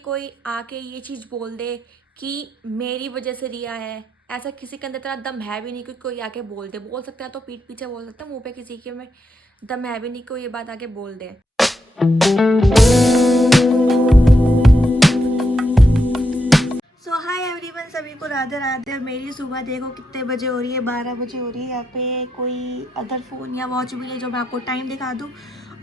कोई आके ये चीज़ बोल दे कि मेरी वजह से रिया है, ऐसा किसी के अंदर इतना दम है भी नहीं कि कोई आके बोल दे। बोल सकता है तो पीठ पीछे बोल सकता है, मुंह पे किसी के में दम है भी नहीं कोई ये बात आके बोल दे। सो हाय एवरीवन, सभी को राधे राधे। और मेरी सुबह देखो कितने बजे हो रही है, 12 बजे हो रही है। यहाँ पे कोई अदर फ़ोन या वॉच भी नहीं जो मैं आपको टाइम दिखा दूँ।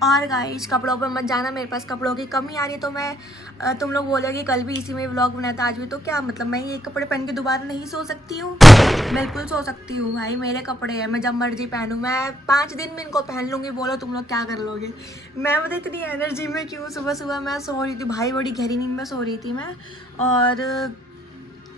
और गाइस कपड़ों पर मत जाना, मेरे पास कपड़ों की कमी आ रही है। तो मैं तुम लोग बोलोगे कल भी इसी में व्लॉग बनाया था आज भी, तो क्या मतलब मैं ये कपड़े पहन के दोबारा नहीं सो सकती हूँ? बिल्कुल सो सकती हूँ भाई, मेरे कपड़े हैं, मैं जब मर्जी पहनूँ। मैं 5 दिन में इनको पहन लूँगी, बोलो तुम लोग क्या कर लोगे? मैं मतलब इतनी एनर्जी में क्यों? सुबह सुबह मैं सो रही थी भाई, बड़ी गहरी नींद में सो रही थी मैं। और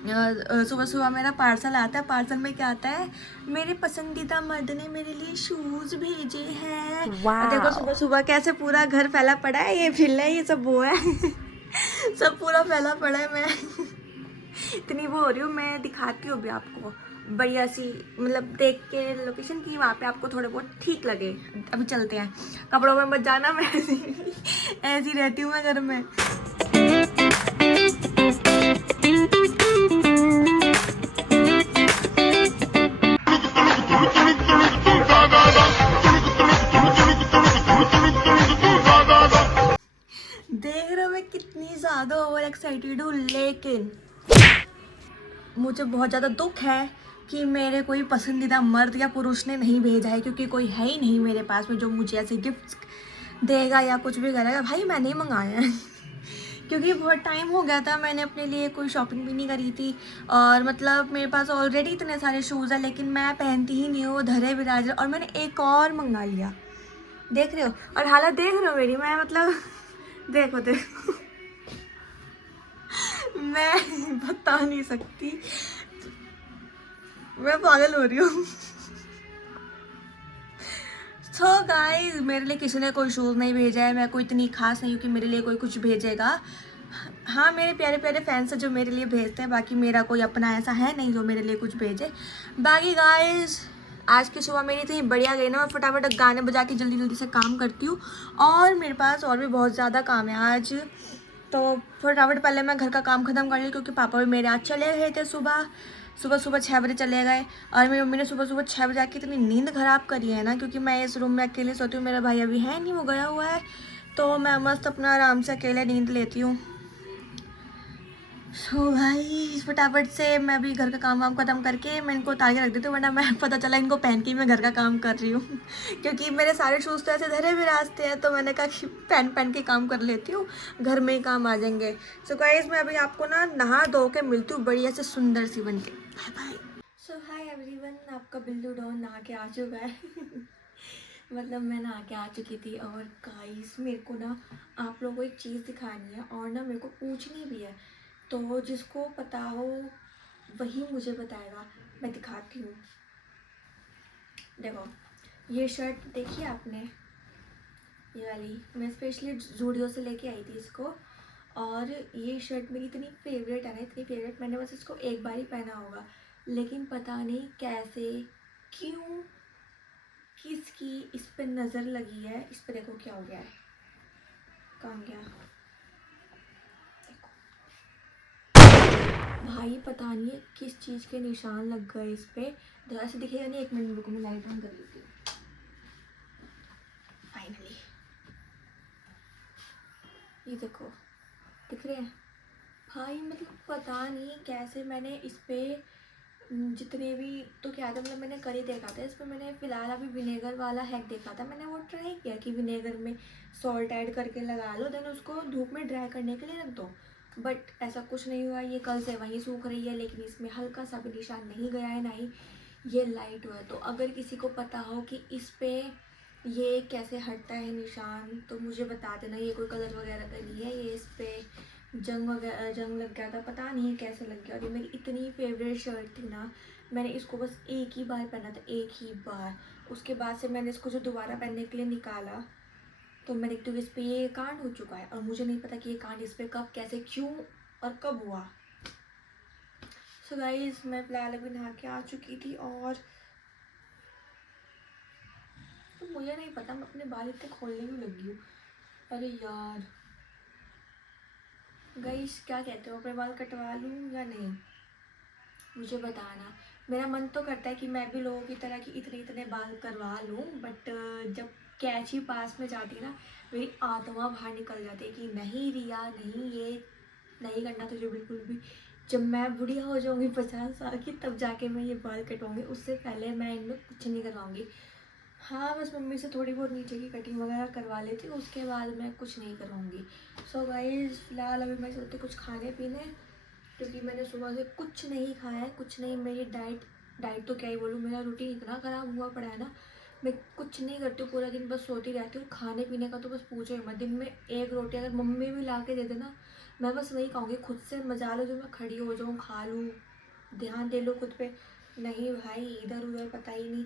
सुबह सुबह मेरा पार्सल आता है। पार्सल में क्या आता है, मेरे पसंदीदा मर्द ने मेरे लिए शूज़ भेजे हैं। और देखो सुबह सुबह कैसे पूरा घर फैला पड़ा है, ये फिर है, ये सब वो है सब पूरा फैला पड़ा है। मैं इतनी वो हो रही हूँ, मैं दिखाती हूँ अभी आपको बढ़िया सी, मतलब देख के लोकेशन की, वहाँ पे आपको थोड़े बहुत ठीक लगे। अभी चलते हैं, कपड़ों में मत जाना, मैं ऐसी रहती हूँ मैं घर में। देख रहे हो मैं कितनी ज़्यादा ओवर एक्साइटेड हूँ, लेकिन मुझे बहुत ज़्यादा दुख है कि मेरे कोई पसंदीदा मर्द या पुरुष ने नहीं भेजा है, क्योंकि कोई है ही नहीं मेरे पास में जो मुझे ऐसे गिफ्ट देगा या कुछ भी करेगा। भाई मैंने ही मंगाया है क्योंकि बहुत टाइम हो गया था, मैंने अपने लिए कोई शॉपिंग भी नहीं करी थी। और मतलब मेरे पास ऑलरेडी इतने सारे शूज़ हैं, लेकिन मैं पहनती ही नहीं हूँ, वो धरे विराज। और मैंने एक और मंगा लिया, देख रहे हो? और हालत देख रहे हो मेरी, मैं मतलब देखो देखो मैं बता नहीं सकती, मैं पागल हो रही हूँ। सो गाइस, मेरे लिए किसी ने कोई शूज़ नहीं भेजा है। मैं कोई इतनी खास नहीं हूँ कि मेरे लिए कोई कुछ भेजेगा। हाँ, मेरे प्यारे प्यारे फैंस हैं जो मेरे लिए भेजते हैं, बाकी मेरा कोई अपना ऐसा है नहीं जो मेरे लिए कुछ भेजे। बाकी गाइस आज की सुबह मेरी इतनी बढ़िया गई ना, मैं फटाफट गाने बजा के जल्दी जल्दी से काम करती हूँ। और मेरे पास और भी बहुत ज़्यादा काम है आज, तो फटाफट पहले मैं घर का काम ख़त्म कर ली, क्योंकि पापा भी मेरे आज चले गए थे सुबह सुबह सुबह 6 बजे चले गए। और मेरी मम्मी ने सुबह सुबह 6 बजे आके इतनी नींद ख़राब करी है ना, क्योंकि मैं इस रूम में अकेले सोती हूँ, मेरा भाई अभी है नहीं, वो गया हुआ है। तो मैं मस्त अपना आराम से अकेले नींद लेती हूँ। सो भाई फटाफट से मैं अभी घर का काम वाम ख़त्म करके मैं इनको उतार के रख देती हूँ, वरना मैं पता चला इनको पहन के ही मैं घर का काम कर रही हूँ क्योंकि मेरे सारे शूज़ तो ऐसे धरे भी रास्ते हैं, तो मैंने कहा कि पहन पहन के काम कर लेती हूँ, घर में ही काम आ जाएंगे। सो गाइस मैं अभी आपको ना नहा धो के मिलती हूँ बढ़िया से सुंदर सी बन के। Bye bye. So hi everyone, आपका बिल्लू डॉन नहा के आ चुका है मतलब मैं नहा के आ चुकी थी। और गाइस मेरे को ना आप लोगों को एक चीज़ दिखानी है, और ना मेरे को पूछनी भी है, तो जिसको पता हो वही मुझे बताएगा। मैं दिखाती हूँ, देखो ये शर्ट देखी आपने, ये वाली मैं स्पेशली जूडियो से लेके आई थी इसको। और ये शर्ट मेरी इतनी फेवरेट है ना, इतनी फेवरेट, मैंने बस इसको एक बार ही पहना होगा, लेकिन पता नहीं कैसे क्यों किसकी इस पर नज़र लगी है। इस पर देखो क्या हो गया है, कहाँ गया भाई, पता नहीं किस चीज़ के निशान लग गए इस पर। ऐसे दिखेगा नहीं, एक मिनट रुको मैं लाइट ऑन कर लेती हूँ। फाइनली ये देखो, दिख रहे हैं भाई। मतलब पता नहीं कैसे मैंने इस पर जितने भी, तो क्या था मतलब मैंने करी देखा था इस पर, मैंने फ़िलहाल अभी विनेगर वाला हैक देखा था, मैंने वो ट्राई किया कि विनेगर में सॉल्ट ऐड करके लगा लो, देन उसको धूप में ड्राई करने के लिए रख दो। बट ऐसा कुछ नहीं हुआ, ये कल से वहीं सूख रही है, लेकिन इसमें हल्का सा भी निशान नहीं गया है, ना ही ये लाइट हुआ है। तो अगर किसी को पता हो कि इस पर ये कैसे हटता है निशान, तो मुझे बता देना। ये कोई कलर वगैरह का नहीं है, ये इस पर जंग वगैरह जंग लग गया था, पता नहीं कैसे लग गया। और ये मेरी इतनी फेवरेट शर्ट थी ना, मैंने इसको बस एक ही बार पहना था, एक ही बार। उसके बाद से मैंने इसको जो दोबारा पहनने के लिए निकाला, तो मैंने देखती हूँ इस पर ये कांड हो चुका है, और मुझे नहीं पता कि ये कांड इस पर कब कैसे क्यों और कब हुआ। सो गाइस मैं फिलहाल अभी नहा के आ चुकी थी, और तो मुझे नहीं पता मैं अपने बाल इतने खोलने क्यों लगी हूँ। अरे यार गाइस क्या कहते हो, अपने बाल कटवा लूँ या नहीं, मुझे बताना। मेरा मन तो करता है कि मैं भी लोगों की तरह कि इतने इतने बाल करवा लूँ, बट जब कैंची पास में जाती है ना, मेरी आत्मा बाहर निकल जाती है कि नहीं रिया, नहीं, ये नहीं करना तुझे बिल्कुल भी। जब मैं बुढ़िया हो जाऊँगी 50 साल की, तब जाके मैं ये बाल कटवाऊँगी, उससे पहले मैं इनमें कुछ नहीं करवाऊँगी। हाँ, बस मम्मी से थोड़ी बहुत नीचे की कटिंग वगैरह करवा लेती हूँ, उसके बाद मैं कुछ नहीं करवाऊँगी। सो गाइस फिलहाल अभी मैं चलती कुछ खाने पीने, क्योंकि मैंने सुबह से कुछ नहीं खाया है, कुछ नहीं। मेरी डाइट तो क्या ही बोलूँ, मेरा रूटीन इतना ख़राब हुआ पड़ा है ना, मैं कुछ नहीं करती हूँ पूरा दिन, बस सोती रहती हूँ। खाने पीने का तो बस पूछो ही मत, दिन में एक रोटी अगर मम्मी भी ला के दे देना, मैं बस वही खाऊंगी। खुद से मजा लो जो मैं खड़ी हो जाऊँ, खा लूँ, ध्यान दे लो खुद पे। नहीं भाई, इधर उधर पता ही नहीं।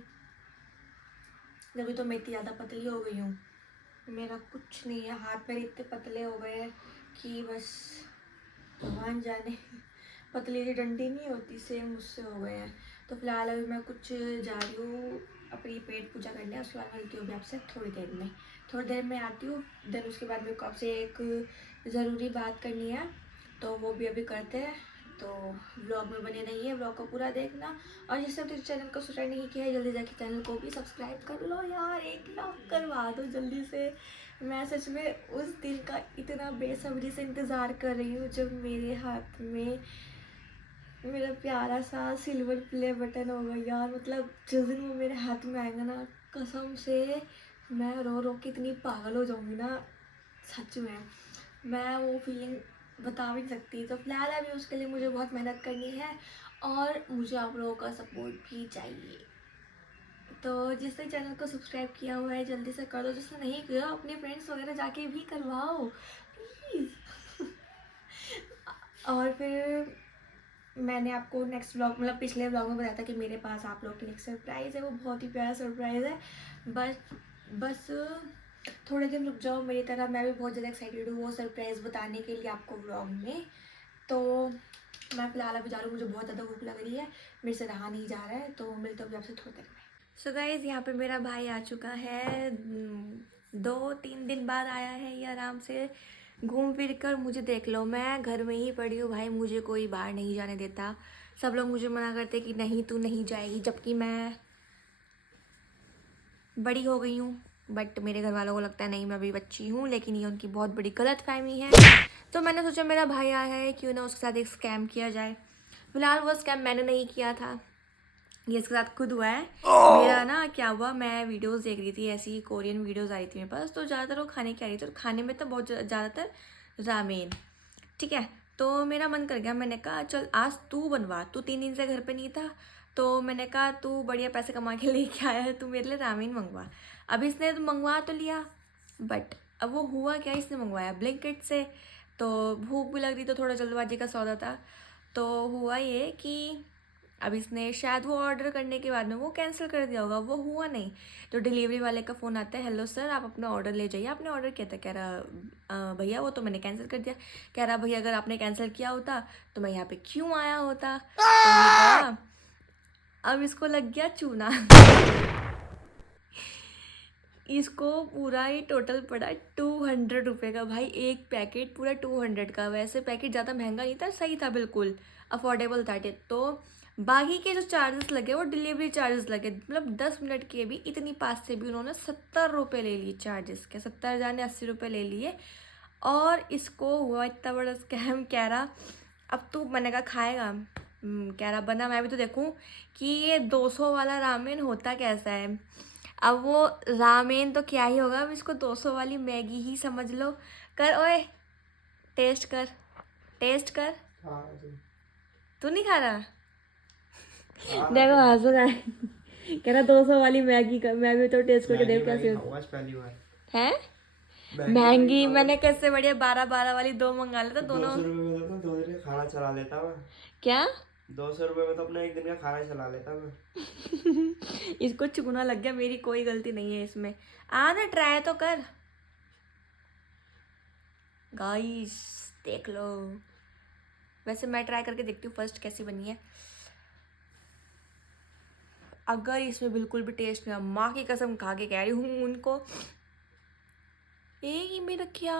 जब तो मैं इतनी ज़्यादा पतली हो गई हूँ, मेरा कुछ नहीं है, हाथ पैर इतने पतले हो गए हैं कि बस भगवान जाने। पतली सी डंडी नहीं होती, सेम उससे हो गए हैं। तो फिलहाल अभी मैं कुछ जा रही हूँ अपनी पेट पूजा करने, उसके बाद मिलती हूँ अभी आपसे थोड़ी देर में आती हूँ। देन उसके बाद मेरे को आपसे एक ज़रूरी बात करनी है, तो वो भी अभी करते हैं। तो व्लॉग में बने रहिए, व्लॉग को पूरा देखना। और जिसने अपने चैनल को सब्सक्राइब नहीं किया है, जल्दी जाके चैनल को भी सब्सक्राइब कर लो यार, 1 लाख करवा दो जल्दी से। मैं सच में उस दिन का इतना बेसब्री से इंतज़ार कर रही हूँ जब मेरे हाथ में मेरा प्यारा सा सिल्वर प्ले बटन होगा यार। मतलब जिस दिन वो मेरे हाथ में आएगा ना, कसम से मैं रो रो के इतनी पागल हो जाऊंगी ना, सच में मैं वो फीलिंग बता भी नहीं सकती। तो फिलहाल अभी उसके लिए मुझे बहुत मेहनत करनी है, और मुझे आप लोगों का सपोर्ट भी चाहिए। तो जिसने चैनल को सब्सक्राइब किया हुआ है जल्दी से कर दो, जिसने नहीं किया अपने फ्रेंड्स वगैरह जाके भी करवाओ प्लीज़। और फिर मैंने आपको नेक्स्ट व्लॉग, मतलब पिछले व्लॉग में बताया था कि मेरे पास आप लोग के लिए एक सरप्राइज़ है, वो बहुत ही प्यारा सरप्राइज़ है। बस थोड़े दिन रुक जाओ मेरी तरह, मैं भी बहुत ज़्यादा एक्साइटेड हूँ वो सरप्राइज़ बताने के लिए आपको व्लॉग में। तो मैं फ़िलहाल अभी जा रही हूँ, मुझे बहुत ज़्यादा भूख लग रही है, मेरे से रहा नहीं जा रहा है, तो मिलते हैं आपसे थोड़ी देर में। सो गाइज़ यहाँ पे मेरा भाई आ चुका है, 2-3 दिन बाद आया है ये आराम से घूम फिर कर। मुझे देख लो, मैं घर में ही पड़ी हूँ भाई, मुझे कोई बाहर नहीं जाने देता। सब लोग मुझे मना करते कि नहीं तू नहीं जाएगी, जबकि मैं बड़ी हो गई हूँ। बट मेरे घर वालों को लगता है नहीं मैं अभी बच्ची हूँ, लेकिन ये उनकी बहुत बड़ी गलतफहमी है। तो मैंने सोचा मेरा भाई आया है, क्यों ना उसके साथ एक स्कैम किया जाए। फिलहाल वो स्कैम मैंने नहीं किया था, ये इसके साथ खुद हुआ है। मेरा ना क्या हुआ, मैं वीडियोस देख रही थी, ऐसी कोरियन वीडियोस आ रही थी मेरे पास, तो ज़्यादातर वो खाने की आ रही थी, और खाने में तो बहुत ज़्यादातर रामेन। ठीक है, तो मेरा मन कर गया, मैंने कहा चल आज तू बनवा, तू 3 दिन से घर पे नहीं था, तो मैंने कहा तू बढ़िया पैसे कमा के लेके आया है, तू मेरे लिए रामेन मंगवा। अब इसने तो मंगवा तो लिया, बट अब वो हुआ क्या, इसने मंगवाया ब्लिंकिट से। तो भूख भी लग रही, तो थोड़ा जल्दबाजी का सौदा था। तो हुआ ये कि अब इसने शायद वो ऑर्डर करने के बाद में वो कैंसिल कर दिया होगा, वो हुआ नहीं। तो डिलीवरी वाले का फ़ोन आता है, हेलो सर आप अपना ऑर्डर ले जाइए, आपने ऑर्डर किया था। कह रहा भैया वो तो मैंने कैंसिल कर दिया। कह रहा भैया अगर आपने कैंसिल किया होता तो मैं यहाँ पे क्यों आया होता। तो ये कहा, अब इसको लग गया चूना। इसको पूरा ही टोटल पड़ा 200 रुपये का भाई, एक पैकेट पूरा 200 का। वैसे पैकेट ज़्यादा महंगा नहीं था, सही था, बिल्कुल अफोर्डेबल था। तो बाकी के जो चार्जेस लगे वो डिलीवरी चार्जेस लगे, मतलब 10 मिनट के भी, इतनी पास से भी उन्होंने 70 रुपये ले लिए चार्जेस के, 70 जाने 80 रुपये ले लिए। और इसको हुआ इतना बड़ा स्कैम। कह रहा अब तू, मैंने कहा खाएगा, कह रहा बना मैं भी तो देखूं कि ये 200 वाला रामेन होता कैसा है। अब वो रामेन तो क्या ही होगा, अब इसको 200 वाली मैगी ही समझ लो। कर ओए, टेस्ट कर, टेस्ट कर। तू नहीं खा रहा? देखो हंस रहा है। कह रहा 200 वाली मैगी का, मैं भी तो टेस्ट करके देखो कैसे है। महंगी, मैंने कैसे बढ़िया 12-12 वाली 2 मंगा लेता दोनों। 200 रुपये में तो 2 दिन का खाना चला लेता मैं। क्या? 200 रुपये में तो अपना 1 दिन का खाना चला लेता मैं। इसको चुगना लग गया, मेरी कोई गलती नहीं है इसमें। आ ना ट्राई तो कर गाइस, देख लो। वैसे मैं ट्राई करके देखती हूँ फर्स्ट कैसी बनी है। अगर इसमें बिल्कुल भी टेस्ट नहीं, माँ की कसम खा के कह रही हूँ उनको, ये मेरा क्या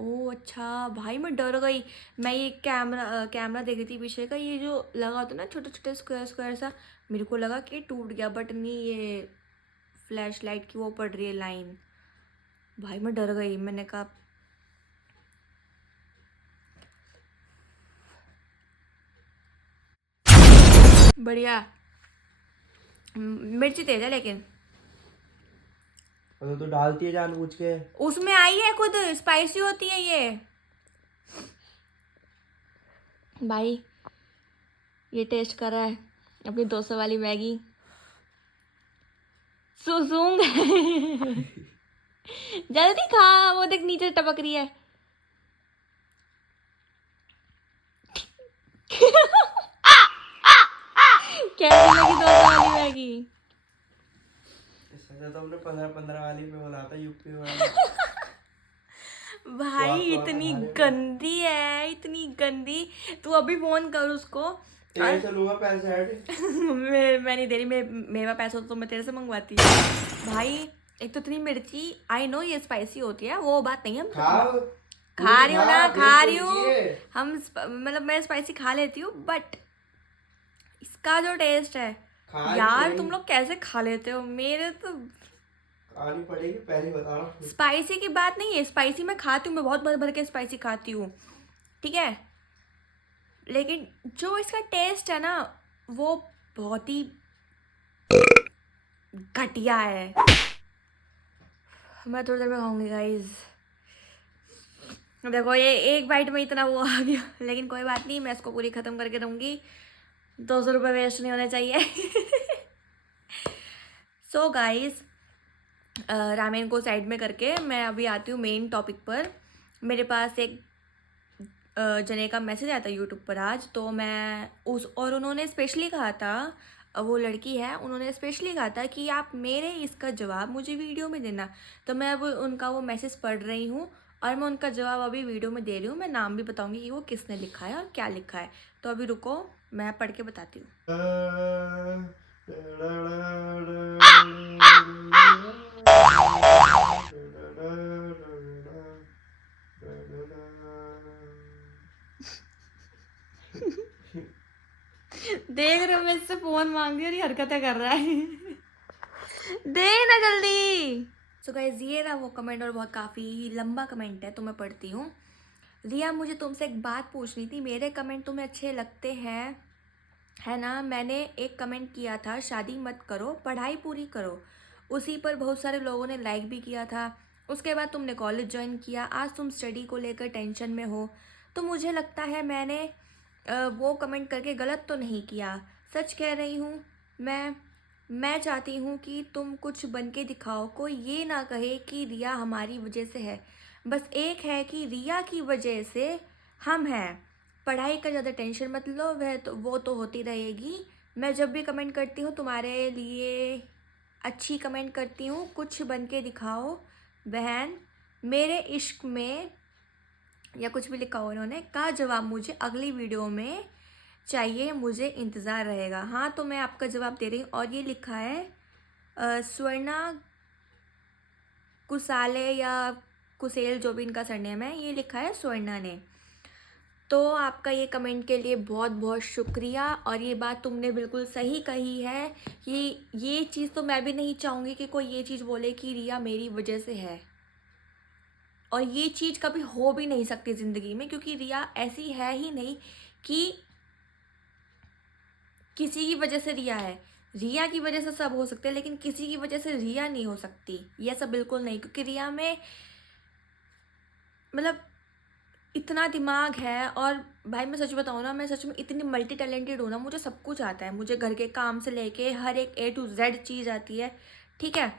ओह अच्छा, भाई मैं डर गई। मैं ये कैमरा देख रही थी पीछे का, ये जो लगा होता है ना छोटे छोटे स्क्वायर स्क्वायर सा, मेरे को लगा कि टूट गया, बट नहीं, ये फ्लैश लाइट की वो पड़ रही है लाइन। भाई मैं डर गई, मैंने कहा बढ़िया। मिर्ची तेज है लेकिन तो डालती है जानबूझ के। उसमें आई है खुद, स्पाइसी होती है ये। भाई ये टेस्ट कर रहा है अपनी 200 वाली मैगी। सुसूंग जल्दी खा, वो देख नीचे टपक रही है। कैसी लगी 200 वाली मैगी? इससे तो हमने 15-15 वाली में बोला था, यूपी वाली। भाई स्वाद तो आता इतनी खाने में। गंदी है, इतनी गंदी। तू अभी फोन कर उसको। तेरे से लूंगा पैसे ऐड। मैं नहीं दे रही, मेरे पास पैसा तो मैं तेरे से मंगवाती। भाई एक तो इतनी मिर्ची, आई नो ये स्पाइसी होती है, वो बात नहीं है। खाओ। खा रही हूँ ना, देख खा तो रही हूँ। लीजिए। मतलब मैं स्पाइसी खा लेती हूँ, बट इसका जो टेस्ट है खा यार, नहीं। तुम लोग कैसे खा लेते हो? मेरे तो आनी पड़ेगी, पहले बता रहा हूँ। स्पाइसी की बात नहीं है, स्पाइसी मैं खाती हूँ, मैं बहुत भर भर के स्पाइसी खाती हूँ, ठीक है, लेकिन जो इसका टेस्ट है ना, वो बहुत ही घटिया है। मैं थोड़ी देर में खाऊंगी गाइज। देखो ये एक बाइट में इतना वो आ गया, लेकिन कोई बात नहीं, मैं इसको पूरी ख़त्म करके दूंगी। 200 रुपये वेस्ट नहीं होने चाहिए। सो गाइज, रामेन को साइड में करके मैं अभी आती हूँ मेन टॉपिक पर। मेरे पास एक जने का मैसेज आया था यूट्यूब पर आज, तो मैं और उन्होंने स्पेशली कहा था, वो लड़की है, उन्होंने स्पेशली कहा था कि आप मेरे इसका जवाब मुझे वीडियो में देना। तो मैं अब उनका वो मैसेज पढ़ रही हूँ और मैं उनका जवाब अभी वीडियो में दे रही हूँ। मैं नाम भी बताऊँगी कि वो किसने लिखा है और क्या लिखा है। तो अभी रुको, मैं पढ़ के बताती हूँ। देख रहे हो मैं इससे फोन मांग रही हूँ और ये हरकतें कर रहा है। दे ना जल्दी। सो गाइस, ये रहा वो कमेंट, और बहुत काफ़ी लंबा कमेंट है, तो मैं पढ़ती हूँ। रिया, मुझे तुमसे एक बात पूछनी थी, मेरे कमेंट तुम्हें अच्छे लगते हैं है ना? मैंने एक कमेंट किया था, शादी मत करो, पढ़ाई पूरी करो। उसी पर बहुत सारे लोगों ने लाइक भी किया था। उसके बाद तुमने कॉलेज ज्वाइन किया, आज तुम स्टडी को लेकर टेंशन में हो। तो मुझे लगता है मैंने वो कमेंट करके गलत तो नहीं किया। सच कह रही हूँ। मैं चाहती हूँ कि तुम कुछ बन के दिखाओ, कोई ये ना कहे कि रिया हमारी वजह से है। बस एक है कि रिया की वजह से हम हैं। पढ़ाई का ज़्यादा टेंशन मत लो, वो तो होती रहेगी। मैं जब भी कमेंट करती हूँ तुम्हारे लिए अच्छी कमेंट करती हूँ, कुछ बन के दिखाओ बहन। मेरे इश्क में, या कुछ भी लिखा हो उन्होंने, का जवाब मुझे अगली वीडियो में चाहिए, मुझे इंतज़ार रहेगा। हाँ, तो मैं आपका जवाब दे रही हूँ। और ये लिखा है स्वर्णा कुसाले या कुसेल, जो भी इनका सरनेम है, ये लिखा है स्वर्णा ने। तो आपका ये कमेंट के लिए बहुत बहुत शुक्रिया। और ये बात तुमने बिल्कुल सही कही है कि ये चीज़ तो मैं भी नहीं चाहूँगी कि कोई ये चीज़ बोले कि रिया मेरी वजह से है, और ये चीज़ कभी हो भी नहीं सकती ज़िंदगी में, क्योंकि रिया ऐसी है ही नहीं कि किसी की वजह से रिया है। रिया की वजह से सब हो सकते हैं, लेकिन किसी की वजह से रिया नहीं हो सकती, ये सब बिल्कुल नहीं। क्योंकि रिया में मतलब इतना दिमाग है, और भाई मैं सच बताऊँ ना, मैं सच में इतनी मल्टी टैलेंटेड हूँ ना, मुझे सब कुछ आता है। मुझे घर के काम से लेके हर एक A to Z चीज़ आती है, ठीक है।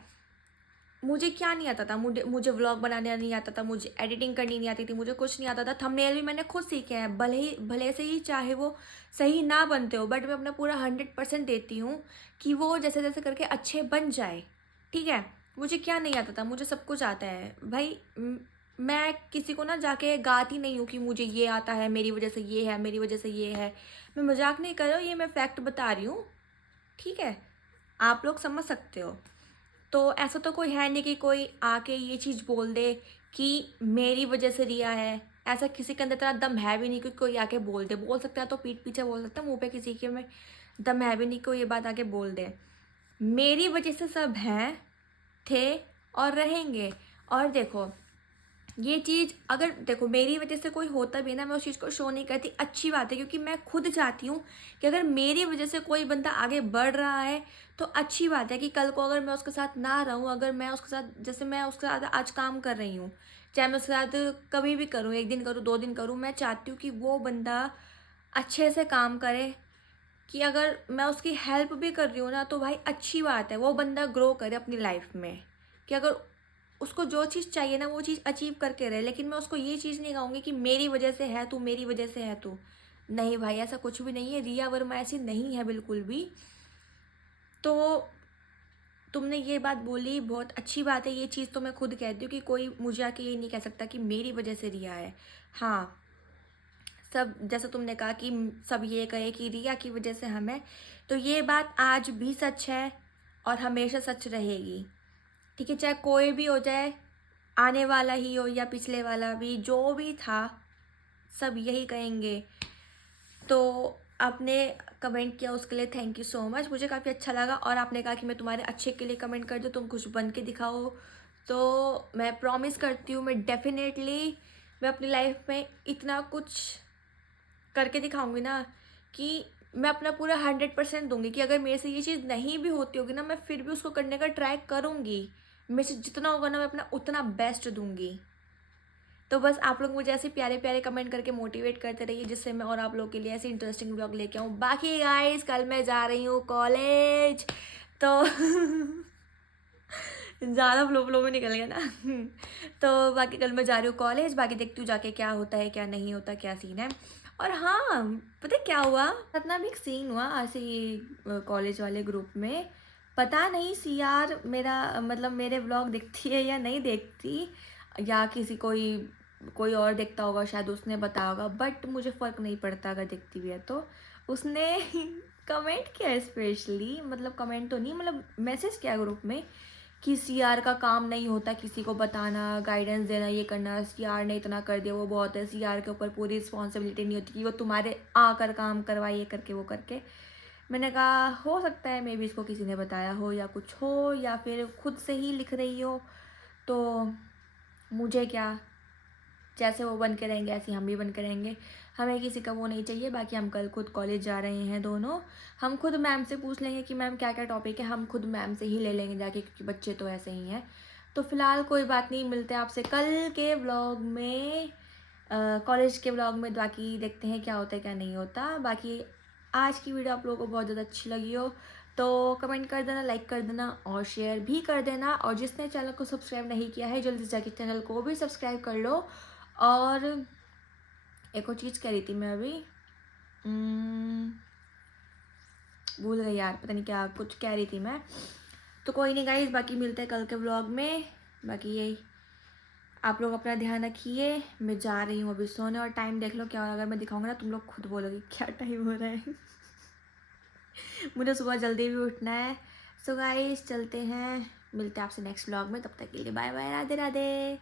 मुझे क्या नहीं आता था, मुझे व्लॉग बनाने नहीं आता था, मुझे एडिटिंग करनी नहीं आती थी, मुझे कुछ नहीं आता था। थंबनेल भी मैंने खुद सीखे हैं, भले से ही चाहे वो सही ना बनते हो, बट मैं अपना पूरा 100% देती हूँ कि वो जैसे जैसे करके अच्छे बन जाए, ठीक है। मुझे क्या नहीं आता था, मुझे सब कुछ आता है भाई। मैं किसी को ना जाके गाती नहीं हूँ कि मुझे ये आता है, मेरी वजह से ये है, मेरी वजह से ये है। मैं मजाक नहीं कर रही हूँ, ये मैं फैक्ट बता रही हूँ, ठीक है। आप लोग समझ सकते हो। तो ऐसा तो कोई है नहीं कि कोई आके ये चीज़ बोल दे कि मेरी वजह से रिया है। ऐसा किसी के अंदर इतना दम है भी नहीं कि कोई आके बोल सकता है तो पीठ पीछे बोल सकता है, मुंह पे किसी के में दम है भी नहीं कोई ये बात आके बोल दे। मेरी वजह से सब हैं, थे और रहेंगे। और देखो ये चीज़ अगर देखो मेरी वजह से कोई होता भी है ना, मैं उस चीज़ को शो नहीं करती, अच्छी बात है, क्योंकि मैं खुद चाहती हूँ कि अगर मेरी वजह से कोई बंदा आगे बढ़ रहा है तो अच्छी बात है। कि कल को अगर मैं उसके साथ ना रहूँ, अगर मैं उसके साथ जैसे मैं उसके साथ आज काम कर रही हूँ, चाहे मैं उसके साथ कभी भी करूँ, 1 दिन करूँ 2 दिन करूँ, मैं चाहती हूँ कि वो बंदा अच्छे से काम करे। कि अगर मैं उसकी हेल्प भी कर रही हूँ ना तो भाई अच्छी बात है, वो बंदा ग्रो करे अपनी लाइफ में। कि अगर उसको जो चीज़ चाहिए ना वो चीज़ अचीव करके रहे। लेकिन मैं उसको ये चीज़ नहीं कहूँगी कि मेरी वजह से है तू, मेरी वजह से है तू। नहीं भाई, ऐसा कुछ भी नहीं है। रिया वर्मा ऐसी नहीं है बिल्कुल भी। तो तुमने ये बात बोली, बहुत अच्छी बात है। ये चीज़ तो मैं खुद कहती हूँ कि कोई मुझे आके ये नहीं कह सकता कि मेरी वजह से रिया है। हाँ, सब जैसा तुमने कहा कि सब ये कहे कि रिया की वजह से हम हैं, तो ये बात आज भी सच है और हमेशा सच रहेगी। ठीक है, चाहे कोई भी हो जाए, आने वाला ही हो या पिछले वाला भी, जो भी था सब यही कहेंगे। तो आपने कमेंट किया उसके लिए थैंक यू सो मच, मुझे काफ़ी अच्छा लगा। और आपने कहा कि मैं तुम्हारे अच्छे के लिए कमेंट कर दूँ, तुम कुछ बन के दिखाओ। तो मैं प्रॉमिस करती हूँ, मैं डेफिनेटली मैं अपनी लाइफ में इतना कुछ करके दिखाऊंगी ना कि मैं अपना पूरा 100% दूंगी। कि अगर मेरे से ये चीज़ नहीं भी होती होगी ना, मैं फिर भी उसको करने का ट्राई करूँगी। मेरे से जितना होगा ना मैं अपना उतना बेस्ट दूंगी। तो बस आप लोग मुझे ऐसे प्यारे प्यारे कमेंट करके मोटिवेट करते रहिए, जिससे मैं और आप लोगों के लिए ऐसे इंटरेस्टिंग ब्लॉग लेके आऊँ। बाकी गाइस कल मैं जा रही हूँ कॉलेज, तो ज़्यादा फ्लो फ्लो में निकल गया ना। तो बाकी कल मैं जा रही हूँ कॉलेज, बाकी देखती हूँ जाके क्या होता है क्या नहीं होता, क्या सीन है। और हाँ, पता है क्या हुआ, इतना भी एक सीन हुआ ऐसे ही कॉलेज वाले ग्रुप में। पता नहीं सीआर मेरा मतलब मेरे व्लॉग देखती है या नहीं देखती, या किसी कोई और देखता होगा, शायद उसने बताया होगा, बट मुझे फ़र्क नहीं पड़ता अगर देखती भी है तो। उसने कमेंट किया स्पेशली, मतलब कमेंट तो नहीं, मतलब मैसेज किया ग्रुप में कि सीआर का काम नहीं होता किसी को बताना, गाइडेंस देना, ये करना। सीआर ने इतना कर दिया वो बहुत है, सीआर के ऊपर पूरी रिस्पॉन्सिबिलिटी नहीं होती कि वो तुम्हारे आकर काम करवाए, ये करके वो करके। मैंने कहा हो सकता है मे बी इसको किसी ने बताया हो या कुछ हो, या फिर खुद से ही लिख रही हो। तो मुझे क्या, जैसे वो बन के रहेंगे ऐसे हम भी बन के रहेंगे, हमें किसी का वो नहीं चाहिए। बाकी हम कल खुद कॉलेज जा रहे हैं दोनों, हम खुद मैम से पूछ लेंगे कि मैम क्या क्या टॉपिक है, हम खुद मैम से ही ले लेंगे जाके, क्योंकि बच्चे तो ऐसे ही हैं। तो फिलहाल कोई बात नहीं, मिलते हैं आपसे कल के व्लॉग में, कॉलेज के व्लॉग में। बाकी देखते हैं क्या होता है क्या नहीं होता। बाकी आज की वीडियो आप लोगों को बहुत ज़्यादा अच्छी लगी हो तो कमेंट कर देना, लाइक कर देना और शेयर भी कर देना। और जिसने चैनल को सब्सक्राइब नहीं किया है जल्दी से जाके चैनल को भी सब्सक्राइब कर लो। और एक और चीज़ कह रही थी मैं अभी, भूल गई यार, पता नहीं क्या कुछ कह रही थी मैं। तो कोई नहीं गाइस, बाकी मिलते हैं कल के व्लॉग में। बाकी यही, आप लोग अपना ध्यान रखिए। मैं जा रही हूँ अभी सोने, और टाइम देख लो क्या हो रहा है। अगर मैं दिखाऊंगा ना तुम लोग खुद बोलोगे क्या टाइम हो रहा है। मुझे सुबह जल्दी भी उठना है। सो गाइस चलते हैं, मिलते हैं आपसे नेक्स्ट व्लॉग में। तब तक के लिए बाय बाय, राधे राधे।